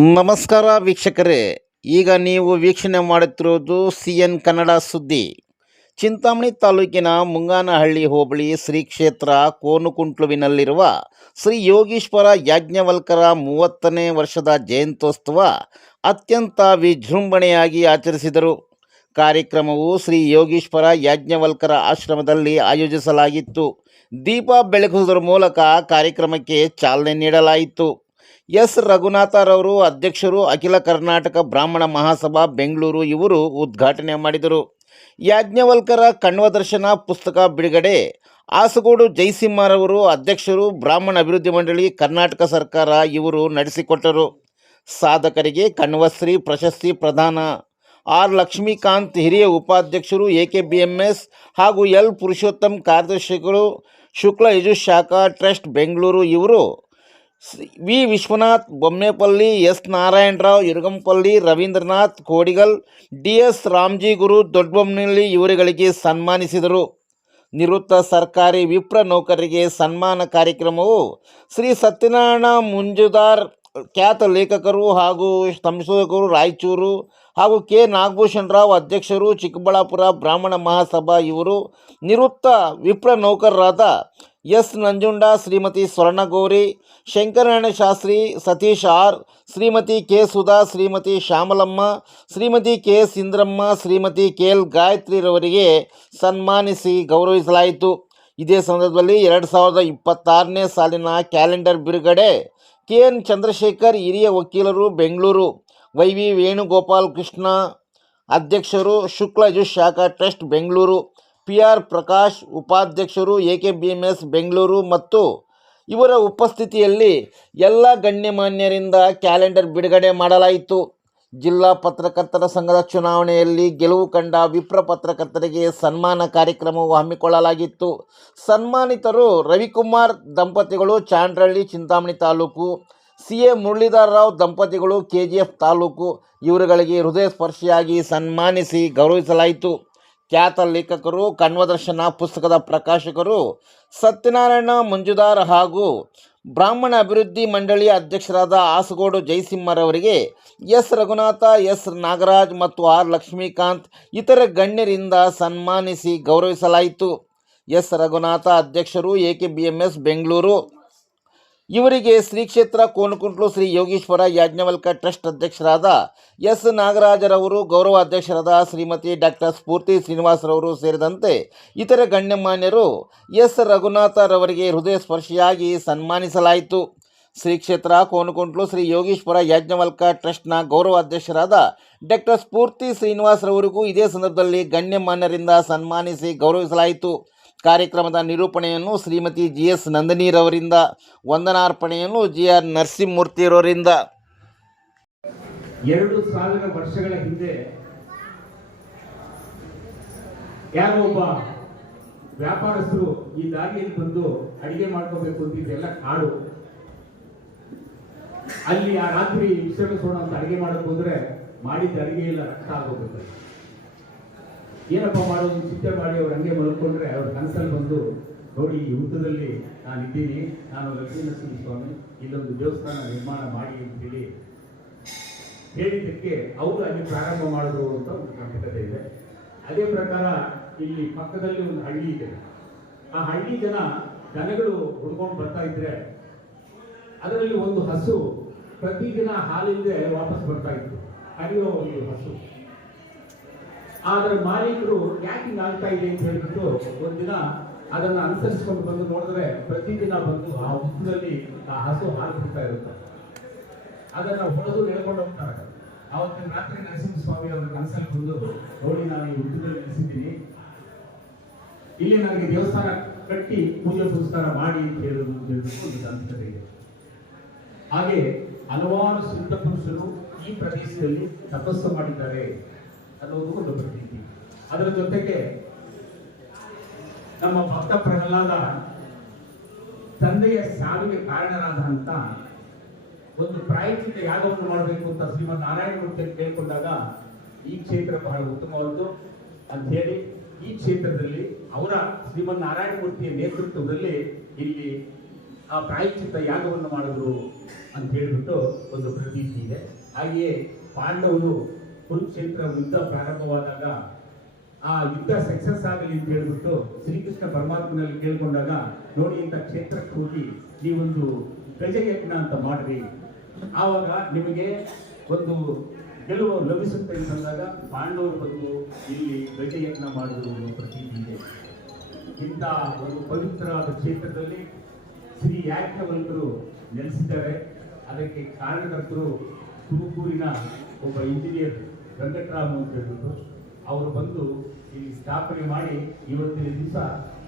ನಮಸ್ಕಾರ ವೀಕ್ಷಕರೇ. ಈಗ ನೀವು ವೀಕ್ಷಣೆ ಮಾಡುತ್ತಿರುವುದು ಸಿ ಎನ್ ಕನ್ನಡ ಸುದ್ದಿ. ಚಿಂತಾಮಣಿ ತಾಲೂಕಿನ ಮುಂಗಾನಹಳ್ಳಿ ಹೋಬಳಿ ಶ್ರೀ ಕ್ಷೇತ್ರ ಕೋನುಕುಂಟ್ಲುವಿನಲ್ಲಿರುವ ಶ್ರೀ ಯೋಗೀಶ್ವರ ಯಾಜ್ಞವಲ್ಕರ ಮೂವತ್ತನೇ ವರ್ಷದ ಜಯಂತ್ಯೋತ್ಸವ ಅತ್ಯಂತ ವಿಜೃಂಭಣೆಯಾಗಿ ಆಚರಿಸಿದರು. ಕಾರ್ಯಕ್ರಮವು ಶ್ರೀ ಯೋಗೀಶ್ವರ ಯಾಜ್ಞವಲ್ಕರ ಆಶ್ರಮದಲ್ಲಿ ಆಯೋಜಿಸಲಾಗಿತ್ತು. ದೀಪ ಬೆಳಗುವುದರ ಮೂಲಕ ಕಾರ್ಯಕ್ರಮಕ್ಕೆ ಚಾಲನೆ ನೀಡಲಾಯಿತು. ಎಸ್. ರಘುನಾಥರವರು ಅಧ್ಯಕ್ಷರು ಅಖಿಲ ಕರ್ನಾಟಕ ಬ್ರಾಹ್ಮಣ ಮಹಾಸಭಾ ಬೆಂಗಳೂರು ಇವರು ಉದ್ಘಾಟನೆ ಮಾಡಿದರು. ಯಾಜ್ಞವಲ್ಕರ ಕಣ್ವದರ್ಶನ ಪುಸ್ತಕ ಬಿಡುಗಡೆ. ಆಸಗೋಡು ಜಯಸಿಂಹರವರು ಅಧ್ಯಕ್ಷರು ಬ್ರಾಹ್ಮಣ ಅಭಿವೃದ್ಧಿ ಮಂಡಳಿ ಕರ್ನಾಟಕ ಸರ್ಕಾರ ಇವರು ನಡೆಸಿಕೊಟ್ಟರು. ಸಾಧಕರಿಗೆ ಕಣ್ವಶ್ರೀ ಪ್ರಶಸ್ತಿ ಪ್ರದಾನ. ಆರ್. ಲಕ್ಷ್ಮೀಕಾಂತ್ ಹಿರಿಯ ಉಪಾಧ್ಯಕ್ಷರು A K B M S ಹಾಗೂ ಎಲ್. ಪುರುಷೋತ್ತಮ್ ಕಾರ್ಯದರ್ಶಿಗಳು ಶುಕ್ಲ ಯಜುಶಾಖಾ ಟ್ರಸ್ಟ್ ಬೆಂಗಳೂರು ಇವರು V. Vishwanath, Bommepalli, S. Narayanarao, Irugampalli, Ravindranath, Kodigal, D. S. Ramji Guru Doddabommanahalli ಇವರುಗಳಿಗೆ ಸನ್ಮಾನಿಸಿದರು. ನಿವೃತ್ತ ಸರ್ಕಾರಿ ವಿಪ್ರ ನೌಕರರಿಗೆ ಸನ್ಮಾನ ಕಾರ್ಯಕ್ರಮವು ಶ್ರೀ ಸತ್ಯನಾರಾಯಣ ಮುಂಜುದಾರ್, ಖ್ಯಾತ ಲೇಖಕರು ಹಾಗೂ ಸಂಶೋಧಕರು ರಾಯಚೂರು ಹಾಗೂ ಕೆ. ನಾಗಭೂಷಣ್ ರಾವ್ ಅಧ್ಯಕ್ಷರು, ಚಿಕ್ಕಬಳ್ಳಾಪುರ ಬ್ರಾಹ್ಮಣ ಮಹಾಸಭಾ ಇವರು, ನಿವೃತ್ತ ವಿಪ್ರ ನೌಕರರಾದ S. Nanjunda, Shrimati Swarnagowri Shankaranarayana Shastri, Satish R, Shrimati K Sudha, Shrimati Shyamalamma, Shrimati K S Indramma Shrimati K L ಗಾಯತ್ರಿರವರಿಗೆ ಸನ್ಮಾನಿಸಿ ಗೌರವಿಸಲಾಯಿತು. ಇದೇ ಸಂದರ್ಭದಲ್ಲಿ ಎರಡು ಸಾವಿರದ ಇಪ್ಪತ್ತಾರನೇ ಸಾಲಿನ ಕ್ಯಾಲೆಂಡರ್ ಬಿಡುಗಡೆ ಕೆ ಎನ್ ಚಂದ್ರಶೇಖರ್, ಹಿರಿಯ ವಕೀಲರು, ಬೆಂಗಳೂರು. ವೈ ವಿ ವೇಣುಗೋಪಾಲ್ ಕೃಷ್ಣ, ಅಧ್ಯಕ್ಷರು, Shukla Yajush Shakha trust, Bengaluru. P R Prakash, ಉಪಾಧ್ಯಕ್ಷರು, A K B M S, Bengaluru ಮತ್ತು ಇವರ ಉಪಸ್ಥಿತಿಯಲ್ಲಿ ಎಲ್ಲ ಗಣ್ಯಮಾನ್ಯರಿಂದ ಕ್ಯಾಲೆಂಡರ್ ಬಿಡುಗಡೆ ಮಾಡಲಾಯಿತು. ಜಿಲ್ಲಾ ಪತ್ರಕರ್ತರ ಸಂಘದ ಚುನಾವಣೆಯಲ್ಲಿ ಗೆಲುವು ಕಂಡ ವಿಪ್ರ ಪತ್ರಕರ್ತರಿಗೆ ಸನ್ಮಾನ ಕಾರ್ಯಕ್ರಮವು ಹಮ್ಮಿಕೊಳ್ಳಲಾಗಿತ್ತು. ಸನ್ಮಾನಿತರು ರವಿಕುಮಾರ್ ದಂಪತಿಗಳು ಚಾಂಡ್ರಳ್ಳಿ, ಚಿಂತಾಮಣಿ ತಾಲೂಕು ಸಿ ಎ ಮುರಳೀಧರ್ ರಾವ್ ದಂಪತಿಗಳು ಕೆ ಜಿ ಎಫ್ ತಾಲೂಕು, ಇವರುಗಳಿಗೆ ಹೃದಯ ಸ್ಪರ್ಶಿಯಾಗಿ ಸನ್ಮಾನಿಸಿ ಗೌರವಿಸಲಾಯಿತು. ಖ್ಯಾತ ಲೇಖಕರು, ಕಣ್ವದರ್ಶನ ಪುಸ್ತಕದ ಪ್ರಕಾಶಕರು, ಸತ್ಯನಾರಾಯಣ ಮಂಜುದಾರ್ ಹಾಗೂ ಬ್ರಾಹ್ಮಣ ಅಭಿವೃದ್ಧಿ ಮಂಡಳಿಯ ಅಧ್ಯಕ್ಷರಾದ ಆಸಗೋಡು ಜಯಸಿಂಹರವರಿಗೆ ಎಸ್. ರಘುನಾಥ, ಎಸ್. ನಾಗರಾಜ್ ಮತ್ತು ಆರ್. ಲಕ್ಷ್ಮೀಕಾಂತ್ ಇತರ ಗಣ್ಯರಿಂದ ಸನ್ಮಾನಿಸಿ ಗೌರವಿಸಲಾಯಿತು. ಎಸ್. ರಘುನಾಥ ಅಧ್ಯಕ್ಷರು, A. K. B. M. S. Bengaluru. ಇವರಿಗೆ ಶ್ರೀ ಕ್ಷೇತ್ರ ಕೋನಕುಂಟ್ಲು ಶ್ರೀ ಯೋಗೀಶ್ವರ ಯಾಜ್ಞವಲ್ಕ ಟ್ರಸ್ಟ್ ಅಧ್ಯಕ್ಷರಾದ ಎಸ್ ನಾಗರಾಜರವರು, ಗೌರವ ಅಧ್ಯಕ್ಷರಾದ ಶ್ರೀಮತಿ ಡಾಕ್ಟರ್ ಸ್ಫೂರ್ತಿ ಶ್ರೀನಿವಾಸರವರು ಸೇರಿದಂತೆ ಇತರ ಗಣ್ಯಮಾನ್ಯರು ಎಸ್ ರಘುನಾಥರವರಿಗೆ ಹೃದಯ ಸ್ಪರ್ಶಿಯಾಗಿ ಸನ್ಮಾನಿಸಲಾಯಿತು. ಶ್ರೀ ಕ್ಷೇತ್ರ ಕೋನಕುಂಟ್ಲು ಶ್ರೀ ಯೋಗೀಶ್ವರ ಯಾಜ್ಞವಲ್ಕ ಟ್ರಸ್ಟ್ನ ಗೌರವ ಅಧ್ಯಕ್ಷರಾದ ಡಾಕ್ಟರ್ ಸ್ಫೂರ್ತಿ ಶ್ರೀನಿವಾಸರವರಿಗೂ ಇದೇ ಸಂದರ್ಭದಲ್ಲಿ ಗಣ್ಯಮಾನ್ಯರಿಂದ ಸನ್ಮಾನಿಸಿ ಗೌರವಿಸಲಾಯಿತು. ಕಾರ್ಯಕ್ರಮದ ನಿರೂಪಣೆಯನ್ನು ಶ್ರೀಮತಿ ಜಿ ಎಸ್ ನಂದಿನಿರವರಿಂದ, ವಂದನಾರ್ಪಣೆಯನ್ನು ಜಿ ಆರ್ ನರಸಿಂಹಮೂರ್ತಿಯವರಿಂದ ಎರಡು ಸಾವಿರ ವರ್ಷಗಳ ಹಿಂದೆ ಯಾರೋ ಒಬ್ಬ ವ್ಯಾಪಾರಸ್ಥರು ಈ ದಾರಿಯಲ್ಲಿ ಬಂದು ಅಡಿಗೆ ಮಾಡ್ಕೋಬೇಕು ಅಂತ ಇದೆಲ್ಲ ಕಾಡು. ಅಲ್ಲಿ ಆ ರಾತ್ರಿ ವಿಶ್ರಮಿಸೋಣ ಅಂತ ಅಡಿಗೆ ಮಾಡಕ್ ಹೋದ್ರೆ ಮಾಡಿದ್ದ ಅಡಿಗೆ ಎಲ್ಲ ರಕ್ತ ಆಗೋಗುತ್ತೆ. ಏನಪ್ಪ ಮಾಡೋದು? ಚಿಂತೆ ಮಾಡಿ ಅವ್ರು ಹಂಗೆ ಮಲ್ಕೊಂಡ್ರೆ ಅವ್ರ ಕನಸಲ್ಲಿ ಬಂದು, ನೋಡಿ, ಈ ಹುತ್ತದಲ್ಲಿ ನಾನು ಇದ್ದೀನಿ. ನಾನು ಲಕ್ಷ್ಮೀನರಸಿಂಹ ಸ್ವಾಮಿ, ಇಲ್ಲೊಂದು ದೇವಸ್ಥಾನ ನಿರ್ಮಾಣ ಮಾಡಿ ಅಂತೇಳಿ ಹೇಳಿದ್ದಕ್ಕೆ ಅವರು ಅಲ್ಲಿ ಪ್ರಾರಂಭ ಮಾಡಿದ್ರು ಅಂತ ಒಂದು ಕಥೆ ಇದೆ. ಅದೇ ಪ್ರಕಾರ ಇಲ್ಲಿ ಪಕ್ಕದಲ್ಲಿ ಒಂದು ಹಳ್ಳಿ ಇದೆ. ಆ ಹಳ್ಳಿ ಜನ ದನಗಳು ಹುಡ್ಕೊಂಡು ಬರ್ತಾ ಇದ್ರೆ, ಅದರಲ್ಲಿ ಒಂದು ಹಸು ಪ್ರತಿದಿನ ಹಾಲಿಲ್ಲದೆ ವಾಪಸ್ ಬರ್ತಾ ಇತ್ತು. ಹರಿಯೋ ಒಂದು ಹಸು. ಅದರ ಮಾಲೀಕರು ಯಾಕೆ ಹಿಂಗ್ ಆಗ್ತಾ ಇದೆ ಅಂತ ಹೇಳ್ಬಿಟ್ಟು ಒಂದಿನ ಅದನ್ನ ಅನುಸರಿಸಿಕೊಂಡು ಬಂದು ನೋಡಿದ್ರೆ ಪ್ರತಿದಿನ ಬಂದು ಆ ಹುತ್ತದಲ್ಲಿ ಆ ಹಸು ಹಾಲು ಬಿಡ್ತಾ ಇರುತ್ತೆ. ಅದನ್ನ ಹೊಡೆದು ಹೇಳ್ಕೊಂಡು ಹೋಗ್ತಾರೆ. ಅವತ್ತಿನ ರಾತ್ರಿ ನರಸಿಂಹಸ್ವಾಮಿ ಅವರ ಕನಸಲ್ಲಿ ಬಂದು, ನೋಡಿ ನಾನು ಈ ಹುತ್ತದಲ್ಲಿ ನೆಲೆಸಿದ್ದೀನಿ. ಇಲ್ಲಿ ನನಗೆ ದೇವಸ್ಥಾನ ಕಟ್ಟಿ ಪೂಜೆ ಪುರಸ್ಕಾರ ಮಾಡಿ ಅಂತ ಹೇಳೋದು ಅಂತ ದಂತಕತೆ ಇದೆ. ಹಾಗೆ ಹಲವಾರು ಸಿದ್ಧ ಪುರುಷರು ಈ ಪ್ರದೇಶದಲ್ಲಿ ತಪಸ್ಸು ಮಾಡಿದ್ದಾರೆ. ಅನ್ನೋದು ಒಂದು ಪ್ರತೀತಿ ಅದರ ಜೊತೆಗೆ ನಮ್ಮ ಭಕ್ತ ಪ್ರಹ್ಲಾದ ತಂದೆಯ ಸಾವಿಗೆ ಕಾರಣರಾದಂತ ಒಂದು ಪ್ರಾಯಚಿತ ಯಾಗವನ್ನು ಮಾಡಬೇಕು ಅಂತ ಶ್ರೀಮನ್ ನಾರಾಯಣ ಮೂರ್ತಿ ಕೇಳ್ಕೊಂಡಾಗ ಈ ಕ್ಷೇತ್ರ ಬಹಳ ಉತ್ತಮವಾದ್ದು ಅಂತ ಹೇಳಿ ಈ ಕ್ಷೇತ್ರದಲ್ಲಿ ಅವರ ಶ್ರೀಮನ್ ನಾರಾಯಣ ಮೂರ್ತಿಯ ನೇತೃತ್ವದಲ್ಲಿ ಇಲ್ಲಿ ಆ ಪ್ರಾಯೋಜಿತ ಯಾಗವನ್ನು ಮಾಡಿದ್ರು ಅಂತ ಹೇಳಿಬಿಟ್ಟು ಒಂದು ಪ್ರತೀತಿ ಇದೆ. ಹಾಗೆಯೇ ಪಾಂಡವರು ಕುರುಕ್ಷೇತ್ರ ಯುದ್ಧ ಪ್ರಾರಂಭವಾದಾಗ ಆ ಯುದ್ಧ ಸಕ್ಸಸ್ ಆಗಲಿ ಅಂತ ಹೇಳ್ಬಿಟ್ಟು ಶ್ರೀಕೃಷ್ಣ ಪರಮಾತ್ಮನಲ್ಲಿ ಕೇಳ್ಕೊಂಡಾಗ, ನೋಡಿ, ಇಂಥ ಕ್ಷೇತ್ರಕ್ಕೆ ಹೋಗಿ ನೀವೊಂದು ಗಜಯಜ್ಞ ಅಂತ ಮಾಡ್ರಿ. ಆವಾಗ ನಿಮಗೆ ಒಂದು ಗೆಲುವು ಲಭಿಸುತ್ತೆ ಅಂತಂದಾಗ ಪಾಂಡವರು ಬಂದು ಇಲ್ಲಿ ಗಜಯಜ್ಞ ಮಾಡಿದ್ರು ಪ್ರತೀತಿ ಇದೆ. ಇಂಥ ಒಂದು ಪವಿತ್ರವಾದ ಕ್ಷೇತ್ರದಲ್ಲಿ ಶ್ರೀ ಯಾಜ್ಞವಲ್ಕರು ನೆಲೆಸಿದ್ದಾರೆ. ಅದಕ್ಕೆ ಕಾರಣಕರ್ತರು ತುಮಕೂರಿನ ಒಬ್ಬ ಇಂಜಿನಿಯರ್ ವೆಂಕಟರಾಮ್ ಅಂತ ಹೇಳ್ಬಿಟ್ಟು ಅವರು ಬಂದು ಇಲ್ಲಿ ಸ್ಥಾಪನೆ ಮಾಡಿ ಇವತ್ತಿನ ದಿವಸ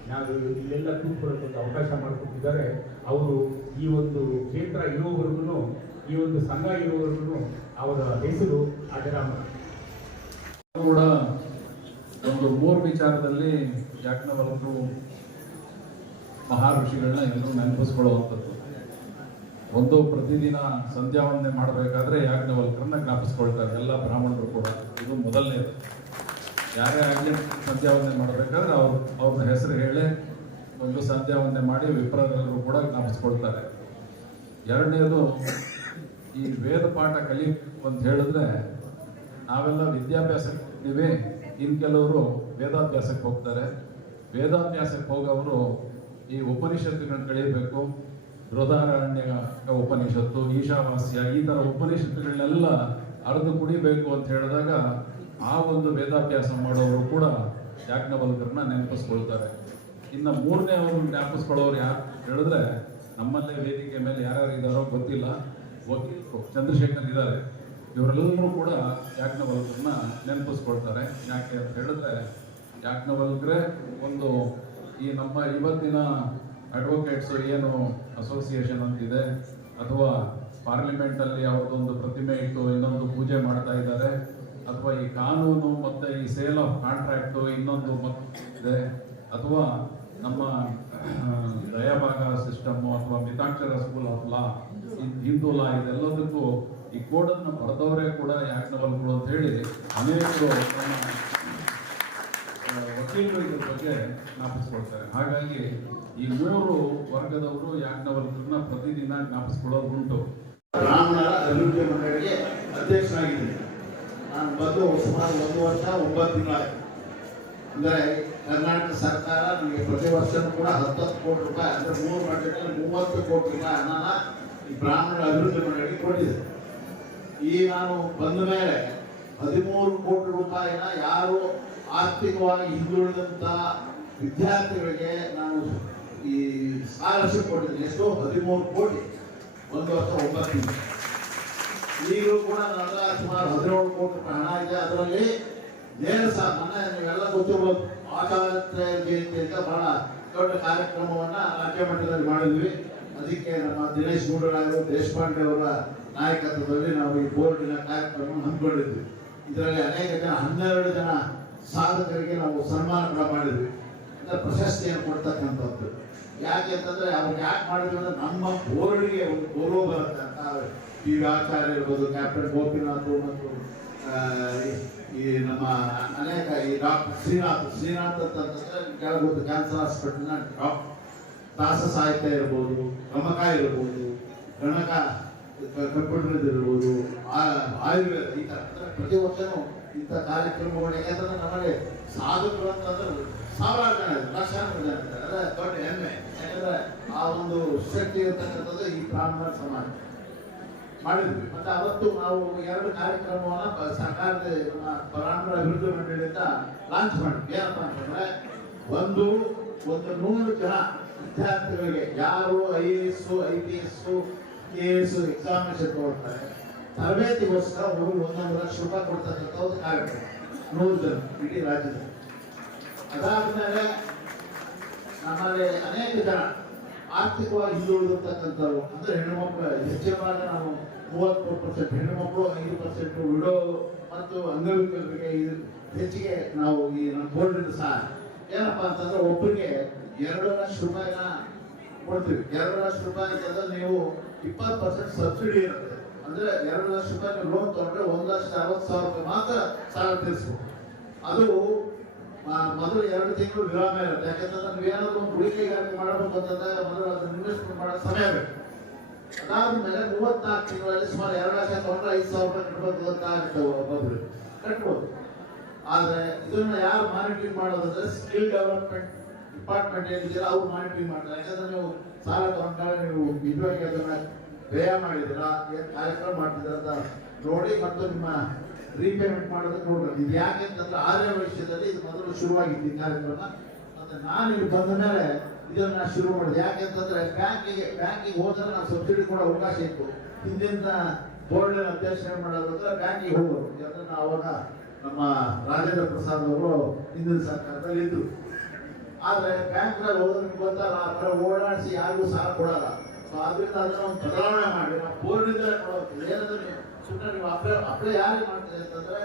ನಾವು ಇಲ್ಲೆಲ್ಲ ಕೂತ್ಕೊಳ್ಳೋಕೆ ಒಂದು ಅವಕಾಶ ಮಾಡಿಕೊಟ್ಟಿದ್ದಾರೆ. ಅವರು ಈ ಒಂದು ಕ್ಷೇತ್ರ ಇರುವವರೆಗೂ ಈ ಒಂದು ಸಂಘ ಇರುವವರೆಗೂ ಅವರ ಹೆಸರು ಅಜರಾಮ ಕೂಡ ಒಂದು ಮೂರು ವಿಚಾರದಲ್ಲಿ ಜಾಟ್ನವರದ್ದು ಮಹಾ ಋಷಿಗಳನ್ನ ಎಲ್ಲರೂ ನೆನಪಿಸ್ಕೊಳ್ಳುವಂಥದ್ದು. ಒಂದು ಪ್ರತಿದಿನ ಸಂಧ್ಯಾ ವಂದನೆ ಮಾಡಬೇಕಾದ್ರೆ ಯಾಜ್ಞವಲ್ಕರನ್ನ ಜ್ಞಾಪಿಸ್ಕೊಳ್ತಾರೆ? ಎಲ್ಲ ಬ್ರಾಹ್ಮಣರು ಕೂಡ ಇದು ಮೊದಲನೇದು. ಯಾರೇ ಆಗಲಿ ಸಂಧ್ಯಾ ವಂದನೆ ಮಾಡಬೇಕಾದ್ರೆ ಅವ್ರು ಅವ್ರ ಹೆಸರು ಹೇಳಿ ಒಂದು ಸಂಧ್ಯಾ ವಂದನೆ ಮಾಡಿ ವಿಪ್ರರೆಲ್ಲರೂ ಕೂಡ ಜ್ಞಾಪಿಸ್ಕೊಳ್ತಾರೆ. ಎರಡನೇದು, ಈ ವೇದ ಪಾಠ ಕಲಿ ಅಂತ ಹೇಳಿದ್ರೆ ನಾವೆಲ್ಲ ವಿದ್ಯಾಭ್ಯಾಸಕ್ಕೆ ಇನ್ನು ಕೆಲವರು ವೇದಾಭ್ಯಾಸಕ್ಕೆ ಹೋಗ್ತಾರೆ. ವೇದಾಭ್ಯಾಸಕ್ಕೆ ಹೋಗೋವರು ಈ ಉಪನಿಷತ್ತುಗಳನ್ನ ಕಲಿಯಬೇಕು ಬೃಹದಾರಣ್ಯ ಉಪನಿಷತ್ತು ಈಶಾವಾಸ್ಯ, ಈ ಥರ ಉಪನಿಷತ್ತುಗಳನ್ನೆಲ್ಲ ಅರ್ದು ಕುಡಿಬೇಕು ಅಂತ ಹೇಳಿದಾಗ ಆ ಒಂದು ವೇದಾಭ್ಯಾಸ ಮಾಡೋರು ಕೂಡ ಯಾಜ್ಞವಲ್ಕರನ್ನ ನೆನಪಿಸ್ಕೊಳ್ತಾರೆ. ಇನ್ನು ಮೂರನೇ ಅವರು ಜ್ಞಾಪಿಸ್ಕೊಳ್ಳೋರು ಯಾರು ಹೇಳಿದ್ರೆ ನಮ್ಮಲ್ಲೇ ವೇದಿಕೆ ಮೇಲೆ ಯಾರ್ಯಾರು ಇದ್ದಾರೋ ಗೊತ್ತಿಲ್ಲ. ವಕೀಲರು ಚಂದ್ರಶೇಖರ್ ಇದ್ದಾರೆ ಇವರೆಲ್ಲರೂ ಕೂಡ ಯಾಜ್ಞವಲ್ಕರನ್ನ ನೆನಪಿಸ್ಕೊಳ್ತಾರೆ. ಯಾಕೆ ಅಂತ ಹೇಳಿದ್ರೆ ಯಾಜ್ಞವಲ್ಕರೇ ಒಂದು ಈ ನಮ್ಮ ಇವತ್ತಿನ ಅಡ್ವೊಕೇಟ್ಸು ಏನು ಅಸೋಸಿಯೇಷನ್ ಅಂತಿದೆ ಅಥವಾ ಪಾರ್ಲಿಮೆಂಟಲ್ಲಿ ಅವ್ರದ್ದೊಂದು ಪ್ರತಿಮೆ ಇಟ್ಟು ಇನ್ನೊಂದು ಪೂಜೆ ಮಾಡ್ತಾ ಇದ್ದಾರೆ, ಅಥವಾ ಈ ಕಾನೂನು ಮತ್ತು ಈ ಸೇಲ್ ಆಫ್ ಕಾಂಟ್ರಾಕ್ಟು ಇನ್ನೊಂದು ಇದೆ ಅಥವಾ ನಮ್ಮ ದಯಾಭಾಗ ಸಿಸ್ಟಮ್ಮು ಅಥವಾ Mitakshara school of law Hindu law ಇದೆಲ್ಲದಕ್ಕೂ ಈ ಕೋಡನ್ನು ಬರೆದವರೇ ಕೂಡ ಯಾಜ್ಞವಲ್ಕರು ಅಂತ ಹೇಳಿ ಅನೇಕರು ವಕೀಲರು ಇದ್ರ ಬಗ್ಗೆ ಜ್ಞಾಪಿಸ್ಕೊಳ್ತಾರೆ. ಹಾಗಾಗಿ ಈ ಮೂರು ವರ್ಗದವರು ಯಾಜ್ಞವಲ್ಕರನ್ನ ಪ್ರತಿದಿನ ಜ್ಞಾಪಿಸ್ಕೊಳ್ಳೋದು ಉಂಟು. ಬ್ರಾಹ್ಮಣರ ಅಭಿವೃದ್ಧಿ ಮಂಡಳಿಗೆ ಅಧ್ಯಕ್ಷನಾಗಿದ್ದೀನಿ ನಾನು ಬಂದು ಸುಮಾರು ಒಂದು ವರ್ಷ, ಒಂಬತ್ತು ತಿಂಗಳಾಯಿತು. ಅಂದರೆ ಕರ್ನಾಟಕ ಸರ್ಕಾರ ನನಗೆ ಪ್ರತಿ ವರ್ಷನೂ ಕೂಡ ಹತ್ತತ್ತು ಕೋಟಿ ರೂಪಾಯಿ, ಅಂದರೆ ಮೂರು ಮಂಡಳಿಯಲ್ಲಿ ಮೂವತ್ತು ಕೋಟಿ ರೂಪಾಯಿ ಹಣನ ಈ ಬ್ರಾಹ್ಮಣರ ಅಭಿವೃದ್ಧಿ ಮಂಡಳಿಗೆ ಕೊಟ್ಟಿದೆ. ಈ ನಾನು ಬಂದ ಮೇಲೆ ಹದಿಮೂರು ಕೋಟಿ ರೂಪಾಯಿನ ಯಾರು ಆರ್ಥಿಕವಾಗಿ ಹಿಂದುಳಿದಂಥ ವಿದ್ಯಾರ್ಥಿಗಳಿಗೆ ನಾನು ಈ ಸ್ಕಾಲರ್ಶಿಪ್ ಕೊಟ್ಟಿದ್ದೀನಿ. ಎಷ್ಟು ಹದಿಮೂರು ಕೋಟಿ. ಒಂದು ವರ್ಷ ಒಂಬತ್ತು ಈಗಲೂ ಕೂಡ ನನ್ನ ಸುಮಾರು ಹದಿನೇಳು ಕೋಟಿ ಹಣ ಇದೆ. ಅದರಲ್ಲಿ ನೇರ ಸಹ ಮೊನ್ನೆ ನೀವೆಲ್ಲ ಗೊತ್ತಿರ್ಬೋದು ಆಚಾರ್ಯ ಜಯಂತಿ ಅಂತ ಬಹಳ ದೊಡ್ಡ ಕಾರ್ಯಕ್ರಮವನ್ನು ರಾಜ್ಯ ಮಟ್ಟದಲ್ಲಿ ಮಾಡಿದ್ವಿ. ಅದಕ್ಕೆ ನಮ್ಮ ದಿನೇಶ್ ಗುಂಡೂರಾಯರು ದೇಶಪಾಂಡೆ ಅವರ ನಾಯಕತ್ವದಲ್ಲಿ ನಾವು ಈ ಬೋರ್ಡಿನ ಕಾರ್ಯಕ್ರಮವನ್ನು ಹಮ್ಮಿಕೊಂಡಿದ್ವಿ. ಇದರಲ್ಲಿ ಅನೇಕ ಜನ, ಹನ್ನೆರಡು ಜನ ಸಾಧಕರಿಗೆ ನಾವು ಸನ್ಮಾನ ಕೂಡ ಮಾಡಿದ್ವಿ. ಅಂದ್ರೆ ಪ್ರಶಸ್ತಿಯನ್ನು ಕೊಡ್ತಕ್ಕಂಥದ್ದು. ಯಾಕೆ ಅಂತಂದ್ರೆ ಅವ್ರಿಗೆ ಯಾಕೆ ಮಾಡಿದ್ರು ಅಂದ್ರೆ ನಮ್ಮ ಬೋರ್ಡ್ಗೆ ಒಂದು ಗೌರವ ಬರುತ್ತೆ ಅಂತ. ಪಿ ವಿ ಆಚಾರ್ಯ ಇರ್ಬೋದು, ಕ್ಯಾಪ್ಟನ್ ಗೋಪಿನಾಥ್ ಮತ್ತು ಈ- ನಮ್ಮ ಅನೇಕ ಈ ಡಾಕ್ಟರ್ ಶ್ರೀನಾಥ್. ಶ್ರೀನಾಥ್ ಅಂತಂದ್ರೆ ಕ್ಯಾನ್ಸರ್ ಹಾಸ್ಪಿಟಲ್ನ ಡಾಕ್ಟರ್ ದಾಸ ಸಾಹಿತ್ಯ ಇರ್ಬೋದು, ಗಮಕ ಇರ್ಬೋದು, ಗಣಕ ಕಂಪ್ಯೂಟರ್ ಇರ್ಬೋದು ಆಯುರ್ವೇದ ಈ ಥರ ಅಂದ್ರೆ ಪ್ರತಿ ವರ್ಷನೂ ಇಂಥ ಕಾರ್ಯಕ್ರಮಗಳು ಯಾಕಂದ್ರೆ ನಮಗೆ ಸಾಧಕರು ಅಂತಂದ್ರೆ ಸಾವಿರಾರು ಜನ ಲಕ್ಷಾಂತರ ಜನ ಇದ್ದಾರೆ. ಅದೇ ದೊಡ್ಡ ಹೆಮ್ಮೆ. ಯಾಕಂದ್ರೆ ಆ ಒಂದು ಶಕ್ತಿ ಇರ್ತಕ್ಕಂಥದ್ದು ಈ ಬ್ರಾಹ್ಮಣ ಸಮಾಜ. ಮಾಡಿದ್ವಿ. ಮತ್ತೆ ಅವತ್ತು ನಾವು ಎರಡು ಕಾರ್ಯಕ್ರಮವನ್ನ ಸರ್ಕಾರದ ನಮ್ಮ ಬ್ರಾಹ್ಮಣ ಅಭಿವೃದ್ಧಿ ಮಂಡಳಿಯಿಂದ ಲಾಂಚ್ ಮಾಡಿದ್ವಿ. ಏನಪ್ಪ ಅಂತಂದ್ರೆ ಒಂದು ಒಂದು ನೂರು ಜನ ವಿದ್ಯಾರ್ಥಿಗಳಿಗೆ ಯಾರು I A S, I P S, K S examination ತಗೊಳ್ತಾರೆ ತರಬೇತಿಗೋಸ್ಕರ ಅವರು ಒಂದೊಂದು ಲಕ್ಷ ರೂಪಾಯಿ ಕೊಡ್ತಕ್ಕಂಥ ಒಂದು ಕಾರ್ಯಕ್ರಮ ನೂರು ಜನ ಇಡೀ ರಾಜ್ಯದಲ್ಲಿ ಅದಾದ್ಮೇಲೆ ನಮ್ಮಲ್ಲಿ ಅನೇಕ ಜನ ಆರ್ಥಿಕವಾಗಿ ಹಿಂದುಳಿದಿರ್ತಕ್ಕಂಥವ್ರು, ಅಂದ್ರೆ ಹೆಣ್ಣುಮಕ್ಕಳು ಹೆಚ್ಚಿನ ಭಾಗ ನಾವು ಮೂವತ್ಮೂರು ಪರ್ಸೆಂಟ್ ಹೆಣ್ಣುಮಕ್ಕಳು ಐದು ಪರ್ಸೆಂಟ್ ವಿಡೋ ಮತ್ತು ಅಂಗವಿಕಲರಿಗೆ ಇದು ಹೆಚ್ಚಿಗೆ ನಾವು ಈ ನಮ್ಮ ಬೋರ್ಡಿಂದ ಸಹ ಏನಪ್ಪಾ ಅಂತಂದ್ರೆ ಒಬ್ಬರಿಗೆ ಎರಡು ಲಕ್ಷ ರೂಪಾಯಿನ ಕೊಡ್ತೀವಿ. ಎರಡು ಲಕ್ಷ ರೂಪಾಯಿ ಅಂತಂದ್ರೆ ನೀವು ಇಪ್ಪತ್ತು ಪರ್ಸೆಂಟ್ ಸಬ್ಸಿಡಿ ಇರುತ್ತೆ. ಅಂದ್ರೆ ಎರಡು ಲಕ್ಷ ರೂಪಾಯಿ ಲೋನ್ ತಗೊಂಡ್ರೆ ಒಂದು ಲಕ್ಷ ಅರವತ್ತು ಸಾವಿರ ರೂಪಾಯಿ ಮಾತ್ರ ಸಾಲ ತೀರಿಸಬಹುದು ಅದು ಮೊದಲು ಎರಡು ತಿಂಗಳು ವಿರಾಮ ಇರುತ್ತೆ. ಯಾಕಂತಂದ್ರೆ ನೀವು ಏನಾದ್ರು ಒಂದು ಹೂಡಿಕೆಗಾಗಿ ಮಾಡಬೇಕು ಅಂತಂದಾಗ ಮೊದಲು ಅದನ್ನ ಇನ್ವೆಸ್ಟ್ಮೆಂಟ್ ಮಾಡೋ ಸಮಯ ಬೇಕು. ಅದಾದ್ಮೇಲೆ ಮೂವತ್ನಾಲ್ಕು ತಿಂಗಳಲ್ಲಿ ಸುಮಾರು ಎರಡು ಲಕ್ಷ ತಗೊಂಡ್ರೆ ಐದು ಸಾವಿರ ರೂಪಾಯಿ ಕಟ್ಬೇಕು ಅಂತ ಆಗುತ್ತೆ ಒಬ್ಬೊಬ್ರು ಕಟ್ಬೋದು. ಆದ್ರೆ ಇದನ್ನ ಯಾರು ಮಾನಿಟರಿಂಗ್ ಮಾಡೋದಂದ್ರೆ ಸ್ಕಿಲ್ ಡೆವಲಪ್ಮೆಂಟ್ ಡಿಪಾರ್ಟ್ಮೆಂಟ್ ಏನಿದ್ದೀರಾ ಅವ್ರು ಮಾನಿಟರಿಂಗ್ ಮಾಡ್ತಾರೆ. ಯಾಕಂದ್ರೆ ನೀವು ಸಾಲ ತಗೊಂಡಾಗ ನೀವು ನಿಜವಾಗಿ ಅದನ್ನ ವ್ಯಯ ಮಾಡಿದ್ರು? ಏನು ಕಾರ್ಯಕ್ರಮ ಮಾಡ್ತಿದ್ರ ಅಂತ ನೋಡಿ ಮತ್ತು ನಿಮ್ಮ ರೀಪೇಮೆಂಟ್ ಮಾಡೋದಕ್ಕೆ ನೋಡ್ಬೇಕು. ಇದು ಯಾಕೆ ಅಂತಂದ್ರೆ ಆರನೇ ವರ್ಷದಲ್ಲಿ ಇದು ಮೊದಲು ಶುರುವಾಗಿತ್ತು ಈ ಕಾರ್ಯಕ್ರಮ. ಅಂದರೆ ನಾನು ಇಲ್ಲಿ ಬಂದ ಮೇಲೆ ಇದನ್ನ ಶುರು ಮಾಡಿದೆ. ಯಾಕೆಂತಂದ್ರೆ ಬ್ಯಾಂಕಿಗೆ ಬ್ಯಾಂಕಿಗೆ ಹೋದ್ರೆ ನಾವು ಸಬ್ಸಿಡಿ ಕೊಡೋ ಅವಕಾಶ ಇತ್ತು. ಹಿಂದಿನ ಬೋರ್ಡ್ ಅಧ್ಯಕ್ಷ ಮಾಡೋದಂದ್ರೆ ಬ್ಯಾಂಕಿಗೆ ಹೋಗೋದು ಯಾಕಂದ್ರೆ ಅವಾಗ ನಮ್ಮ ರಾಜೇಂದ್ರ ಪ್ರಸಾದ್ ಅವರು ಹಿಂದಿನ ಸರ್ಕಾರದಲ್ಲಿ ಇದ್ರು. ಆದರೆ ಬ್ಯಾಂಕ್ನಲ್ಲಿ ಹೋದ್ರೆ ನಿಮ್ಗೆ ಗೊತ್ತಲ್ಲ ಆ ಥರ ಓಡಾಡಿಸಿ ಯಾರಿಗೂ ಸಾಲ ಕೊಡಲ್ಲ. ಒಂದು ಬದಲಾವಣೆ ಮಾಡಿ, ನಾವು ಏನಂದ್ರೆ ಸುಮ್ಮನೆ ನೀವು. ಅಪ್ಲೈ ಅಪ್ಲೈ ಯಾರಿಗೆ ಮಾಡ್ತೀರಿ ಅಂತಂದ್ರೆ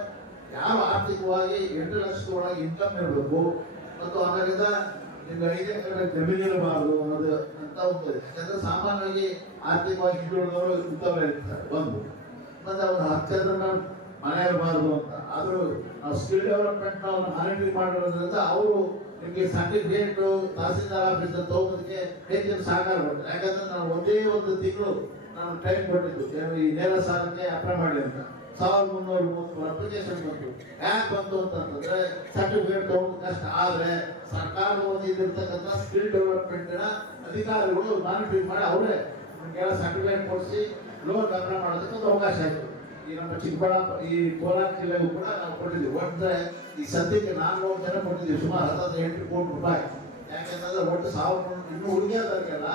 ಯಾವ ಆರ್ಥಿಕವಾಗಿ ಎಂಟು ಲಕ್ಷದ ಒಳಗೆ ಇನ್ಕಮ್ ಇರಬೇಕು, ಮತ್ತು ಅದರಿಂದ ನಿಮ್ಗೆ ಐದು ಎಕರೆ ಜಮೀನು ಇರಬಾರದು ಅನ್ನೋದು ಅಂತ ಒಂದು. ಯಾಕಂದ್ರೆ ಸಾಮಾನ್ಯವಾಗಿ ಆರ್ಥಿಕವಾಗಿ ಹಿಂದುಳಿದವರು ಇದ್ದವರೇ ಇರ್ತಾರೆ ಒಂದು ಮತ್ತೆ ಅವರು ಹತ್ತು ಜನರ ಮನೆ ಇರಬಾರ್ದು ಅಂತ. ಆದರೂ ನಾವು ಸ್ಕಿಲ್ ಡೆವಲಪ್ಮೆಂಟ್ ನಾವು ಮಾನಿಟರಿಂಗ್ ಮಾಡಿರೋದ್ರಿಂದ ಅವರು ನಿಮಗೆ ಸರ್ಟಿಫಿಕೇಟ್ ತಹಸೀಲ್ದಾರ್ ಆಫೀಸ್ ತಗೋದಕ್ಕೆ ಹೆಚ್ಚಿನ ಸಹಕಾರ ಕೊಟ್ಟರು ಯಾಕಂದ್ರೆ ನಾವು ಒಂದೇ ಒಂದು ತಿಂಗಳು ನಾನು ಟೈಮ್ ಕೊಟ್ಟಿದ್ದು. ಈ ನೇರ ಸಾಲಕ್ಕೆ ಅಪ್ಲೈ ಮಾಡಲಿ ಅಂತ. ಸಾವಿರದ ಮುನ್ನೂರ ಮೂವತ್ತು ಅಪ್ಲಿಕೇಶನ್ ಬಂತು. ಯಾಕೆ ಬಂತು ಅಂತಂತಂದ್ರೆ ಸರ್ಟಿಫಿಕೇಟ್ ತಗೊಂಡು ಕಷ್ಟ. ಆದ್ರೆ ಸರ್ಕಾರದ ವತಿಯಿಂದ ಸ್ಕಿಲ್ ಡೆವಲಪ್ಮೆಂಟ್ ಅಧಿಕಾರಿಗಳು ಮಾನಿಟರಿಂಗ್ ಮಾಡಿ ಅವರೇ ಸರ್ಟಿಫಿಕೇಟ್ ಕೊಡಿಸಿ ಲೋನ್ ಅಪ್ಲೈ ಮಾಡೋದಕ್ಕೆ ಒಂದು ಅವಕಾಶ ಆಯಿತು. ಈ ನಮ್ಮ ಚಿಕ್ಕಬಳ್ಳಾಪುರ ಈ ಕೋಲಾರ ಜಿಲ್ಲೆಗೂ ಕೂಡ ನಾವು ಕೊಟ್ಟಿದ್ದೀವಿ. ಒಟ್ಟು ಈ ಸದ್ಯಕ್ಕೆ ನಾನ್ನೂರು ಜನ ಕೊಟ್ಟಿದ್ದೀವಿ. ಸುಮಾರು ಹತ್ತತ್ರ ಎಂಟು ಕೋಟಿ ರೂಪಾಯಿ. ಯಾಕೆಂತಂದ್ರೆ ಒಟ್ಟು ಸಾವಿರ ಇನ್ನೂ ಉಳಿಯೋದಕ್ಕೆಲ್ಲ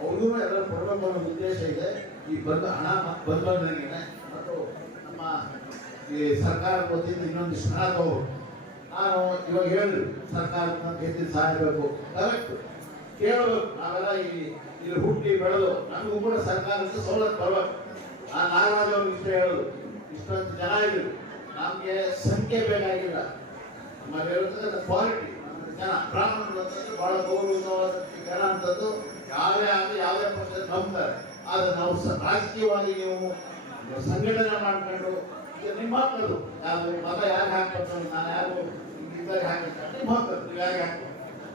ಅವ್ರಿಗೂ ಎಲ್ಲ ಕೊಡಬೇಕು ಅನ್ನೋ ಉದ್ದೇಶ ಇದೆ. ಈ ಬಂದ ಹಣ ಬಂದವನಿಗೆ ಮತ್ತು ನಮ್ಮ ಈ ಸರ್ಕಾರ ವತಿಯಿಂದ ಇನ್ನೊಂದಿಷ್ಟು ಹಣ ತಗೋ ನಾನು ಇವಾಗ ಹೇಳಿದ್ರು, ಸರ್ಕಾರಕ್ಕೆ ನಮ್ಗೆ ಹೆಚ್ಚಿನ ಸಹಾಯ ಬೇಕು. ಕರೆಕ್ಟ್ ಕೇಳಬೇಕು. ನಾವೆಲ್ಲ ಈ ಇಲ್ಲಿ ಹುಟ್ಟಿ ಬೆಳೆದು, ನಮಗೂ ಕೂಡ ಸರ್ಕಾರದಿಂದ ಸೌಲಭ್ಯ ಬರಬೇಕು. ಆ ನಾಗರಾಜ್ ಅವ್ರಿಗೆ ಇಷ್ಟ ಹೇಳೋದು ಇಷ್ಟೊಂದು ಜನ ಇದ್ರು. ನಮಗೆ ಸಂಖ್ಯೆ ಬೇಕಾಗಿಲ್ಲ ನಮಗೆ ಕ್ವಾಲಿಟಿ ಜನ ಬ್ರಾಹ್ಮಣರು ಅಂತಂದ್ರೆ ಬಹಳ ಗೌರವವಾದ ಜನ ಅಂತದ್ದು ಯಾವೇ ಆಗಲಿ ಯಾವುದೇ ಪಕ್ಷ ನಂಬ್ತಾರೆ ಆದರೆ ನಾವು ರಾಜಕೀಯವಾಗಿ ನೀವು ಸಂಘಟನೆ ಮಾಡ್ಕೊಂಡು ಈಗ ನಿಮ್ಮ ಮಕ್ಕಳು ಯಾರು ಮತ ಯಾರು ಹಾಕ್ಬೇಕು, ನಾನು ಯಾರು ಇದ್ದಾಗ ಹಾಕಿರ್ತಾರೆ ನಿಮ್ಮ ಮಕ್ಕಳು ನೀವು ಯಾರು ಹಾಕ್ಬೇಕು.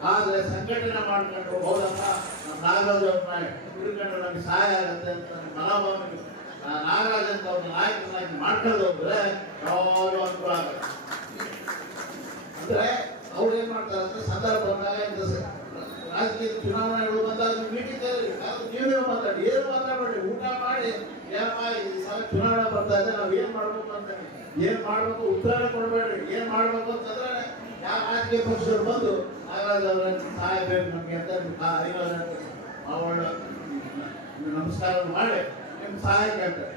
ಆದ್ರೆ ಸಂಘಟನೆ ಮಾಡ್ಕೊಂಡು ಹೋದಪ್ಪ ನಮ್ಮ ನಾಗರಾಜ್ ಅವ್ರನ್ನ ಹಿಡ್ಕೊಂಡು ನಮಗೆ ಸಹಾಯ ಆಗುತ್ತೆ ಅಂತ ಮನೋಭಾವನೆ ನಾಗರಾಜ್ ಅಂತ ಅವ್ರನ್ನ ನಾಯಕನಾಗಿ ಮಾಡ್ಕೊಂಡು ಹೋದ್ರೆ ಯಾವಾಗಲೂ ಅನುಕೂಲ ಆಗುತ್ತೆ. ಅಂದ್ರೆ ಅವ್ರು ಏನ್ ಮಾಡ್ತಾರೆ ಅಂದ್ರೆ ಸಂದರ್ಭ ಬಂದಾಗ ಇಂತ ರಾಜಕೀಯ ಚುನಾವಣೆಗಳು ಬಂದಾಗ ಮೀಟಿಂಗ್ ನೀವೇ ಮಾತಾಡಿ, ಏನು ಮಾತಾಡಬೇಡಿ. ಊಟ ಮಾಡಿ ಏನಪ್ಪ ಈ ಸಲ ಚುನಾವಣೆ ಬರ್ತಾ ಇದೆ, ನಾವು ಏನ್ ಮಾಡ್ಬೇಕು ಅಂತ ಏನ್ ಮಾಡ್ಬೇಕು ಉತ್ತರ ಕೊಡಬೇಡಿ. ಏನ್ ಮಾಡ್ಬೇಕು ಅಂತಂದ್ರೆ ಯಾವ ರಾಜಕೀಯ ಪಕ್ಷದವ್ರು ಬಂದು ನಾಗರಾಜ್ ಅವರ ಸಹಾಯ ಬೇಕು ನಮ್ಗೆ ಅಂತ ಆ ಅವಳ ನಮಸ್ಕಾರ ಮಾಡಿ can sag